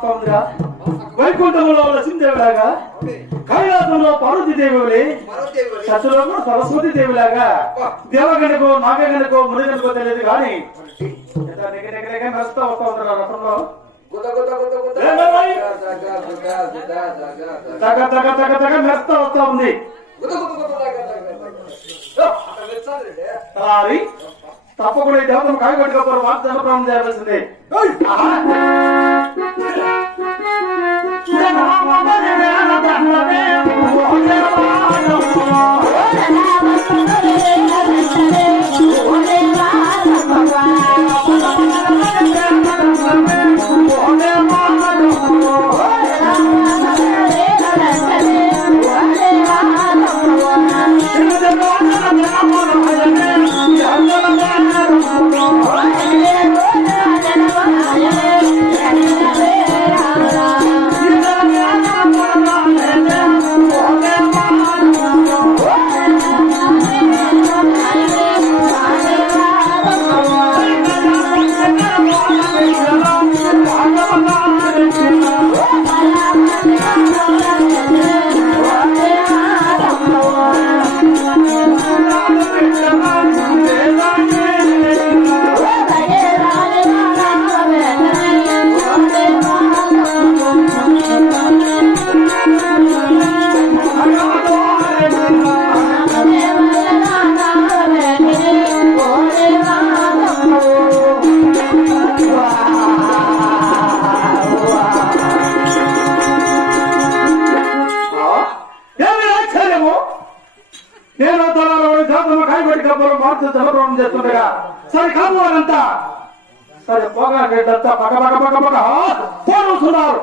వస్తా ఉందిరా. వైకుంఠంలో లక్ష్మీదేవిలాగా, కైలాసంలో పార్వతీదేవి, సత్యలోకం సరస్వతి దేవిలాగా, దేవగణకో నాగగణకో మునిగణకో తెలియదు కానీ మెస్తా వస్తా ఉంటారా రథంలో. మెస్తా వస్తా ఉంది. తప్పకుండా ఈ దేవతను కాయగొట్టుకోరు మాట జనప్రాణం చేయాల్సిందే. జలప్రవం చేస్తుండగా సరే కావాలంతా సరే పోగాడంతా పక్క పక్క పక్క పక్క పోనుతున్నారు.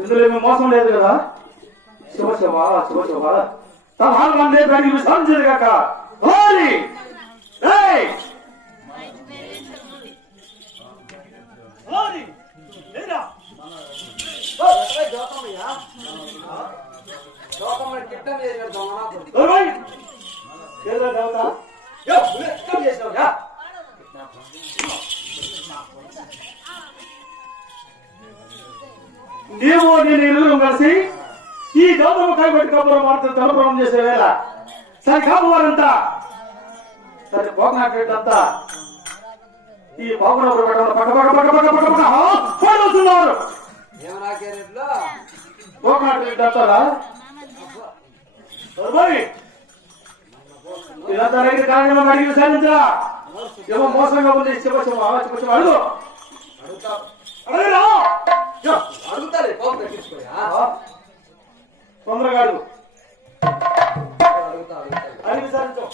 ఇందులో ఏమీ మోసం లేదు కదా. శివ శివ శివ శివ తన విసారించేది కాక నీవు నేను ఇరువురు కలిసి ఈ గౌతమ కాయబట్టి కబురు వార్త తలప్రవం చేసే వేళ సరే కాపువారంతా సరే పోకనాటంతా ఈ బాగునప్పుడు పక్క పక్క పక్క పక్క పక్క పక్క పోతున్నారు. పోకనాటంటారా ఇదంతా రైతు కార్యక్రమం అడిగి విచారించరా. ఏమో మోసంగా ఉంది. శివ శివ శివ శివ అడుగు తొందరగా అడుగు అని విచారించు.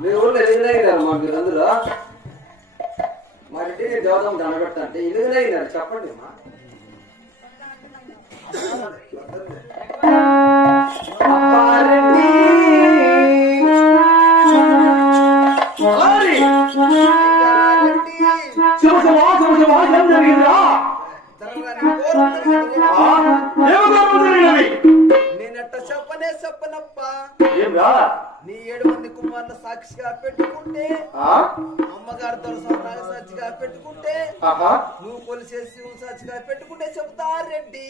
మీ ఊళ్ళో ఎదుగుదగినారు మా మీరందరూ మరి దేవతం దండబెడతా అంటే ఎదుగుదగినారు చెప్పండి మా. నేనట్ట చెప్పనే చెప్పనప్ప. నీ 7 మంది కుమారుల సాక్షిగా పెట్టుకుంటే, అమ్మగారు దొరసారి సాక్షిగా పెట్టుకుంటే, నువ్వు కొలిసేసి సాక్షిగా పెట్టుకుంటే చెబుతా రెడ్డి.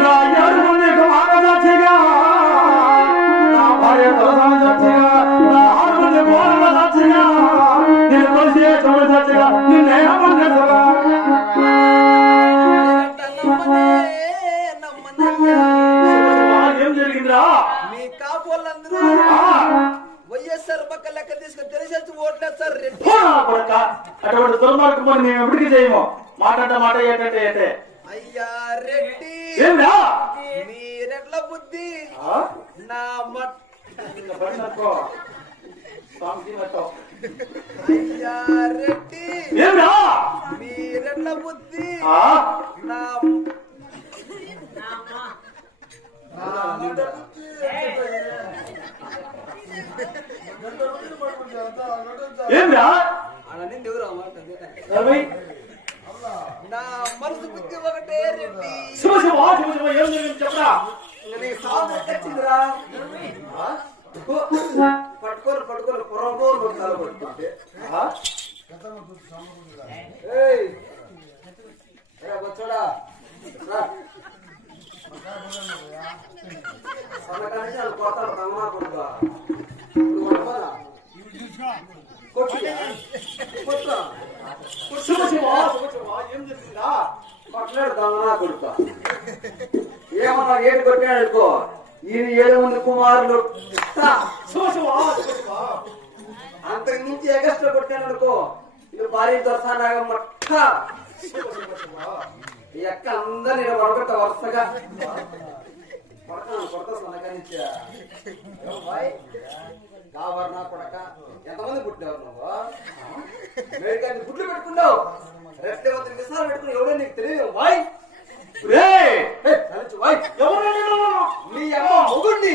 నా 7 మంది కుమారుల సాక్షిగా, నా భార్య దొరసారి సాక్షిగా, నా 6 మంది కుమారుల సాక్షిగా, నేను కొలిసే సాక్షిగా నిన్నేమన్నా ఏం జరిగిందిరా? మీ కాపోళ్ళందరూ వైఎస్ఆర్ పక్క లెక్క తీసుకుని తెలిసేసి ఓట్లేస్తారు రెడ్డి. అటువంటి దుర్మార్గం మేము ఎప్పటికీ చేయము. మాట్లాడ మాట ఏంటంటే అయ్యా రెడ్డి మీరెట్ల బుద్ధి నా అయ్యా రెడ్డి మీరెట్ల బుద్ధి నా ఏమిరా నా మనసు బుద్ధి ఒకటే రెడ్డి. ఏం చెప్పరా సాగు వచ్చిందిరా. పట్టుకోరు పొరబోలు తల పట్టుకుంటే వచ్చాడా సన్నకానికి వాళ్ళు కొడతారు తమ్మా కొడుకు కొట్లాడు దమ్మనా కొడుక ఏమన్నా ఏడు కొట్టాడు అనుకో ఈయన 7 మంది కుమారులు అంతకు మించి ఎగస్ట్రా కొట్టాడు అనుకో ఇది భారీ దొరసానాగా మొట్ట ఈ అక్క అందరినీ పడగొట్ట వరుసగా కొడతా సన్నకానించి కావరణ కొడక ఎంతమంది పుట్టినావు నువ్వు అమెరికాని గుడ్లు పెట్టుకున్నావు రెట్టే 100 నిమిషాలు పెట్టుకుని ఎవడో నీకు తెలియదు వాయ్ నీ అమ్మ మొగుడిని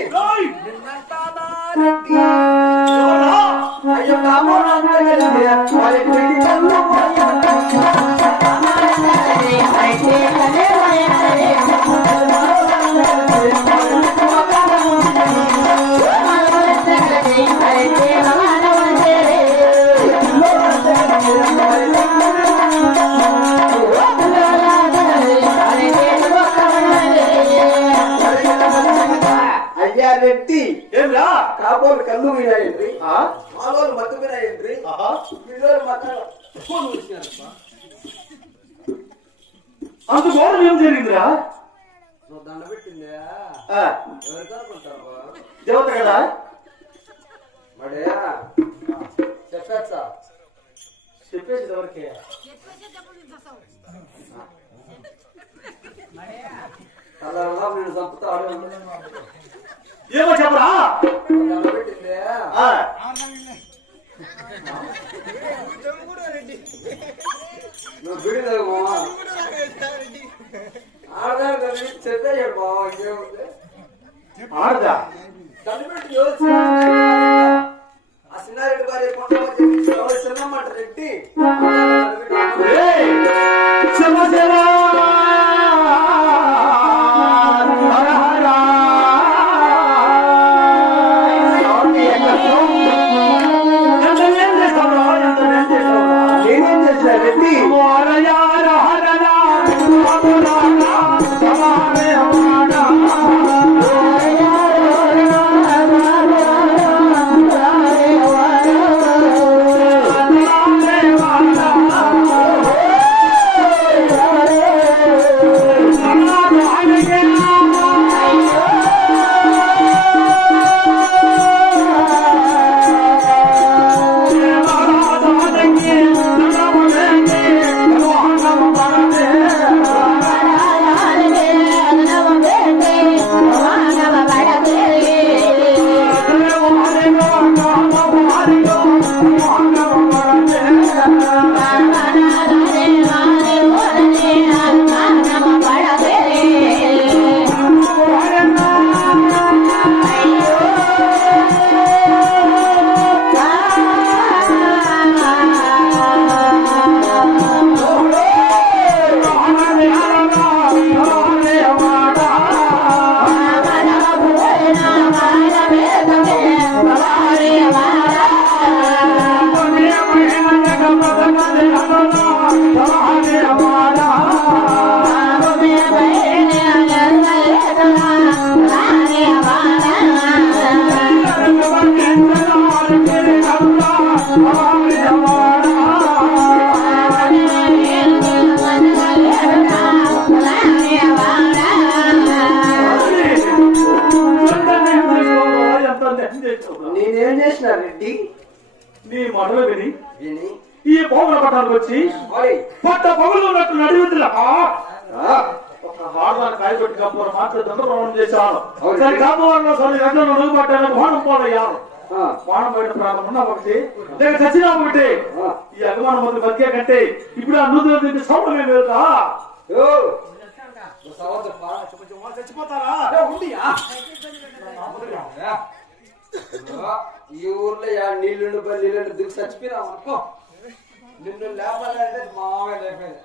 అయ్యో అయ్యా రెడ్డి కాబోలు కళ్ళు మీనాయండి మాలోలు మత్తు మీనాయండి వీళ్ళు మాత్రం అంత ఘోరం ఏం జరిగిందిరా? నువ్వు దండ పెట్టిందా ఎవరికి అనుకుంటావు దేవత కదా మడే చెప్పేస్తా చెప్పేసి ఎవరికి అలా నేను చంపుతాడు ఏమో చెప్పరా? దండ పెట్టిందే నువ్వు బిడిదావు మామ ఆడదారు కలిసి చెప్పేయాడు మామ ఇంకేముంది ఆడదా తల్లిపెట్టి ఎవరు ఆ సిన్నారెడ్డి భార్య ఎవరు చిన్నమ్మాట రెడ్డి నేనేం చేసిన రెడ్డి నేనేం చేసిన రెడ్డి నీ మాటలు విని విని ఈ పోగుల పట్టానికి వచ్చి పట్ట పొగలు ఉన్నట్టు నడివిద్దులా ఒక హాడదాన్ని కాయపెట్టి కప్పులు మాత్రం దండప్రమాణం చేశాను సరే కాపువారిలో సరే రెండు నడుగు పట్టాలని బాణం పోలయ్యాను బాణం బయట ప్రాణం ఉన్నా ఒకటి లేక చచ్చినా ఒకటి ఈ అభిమానం మంది బతికే కంటే ఇప్పుడు ఆ నూతులు తింటే సౌండ్ వెళ్తా చచ్చిపోతారా ఈ ఊర్లో నీళ్ళు దిగు చచ్చిపోయినా అనుకో నిన్ను లేపాలంటే మామే లేపేది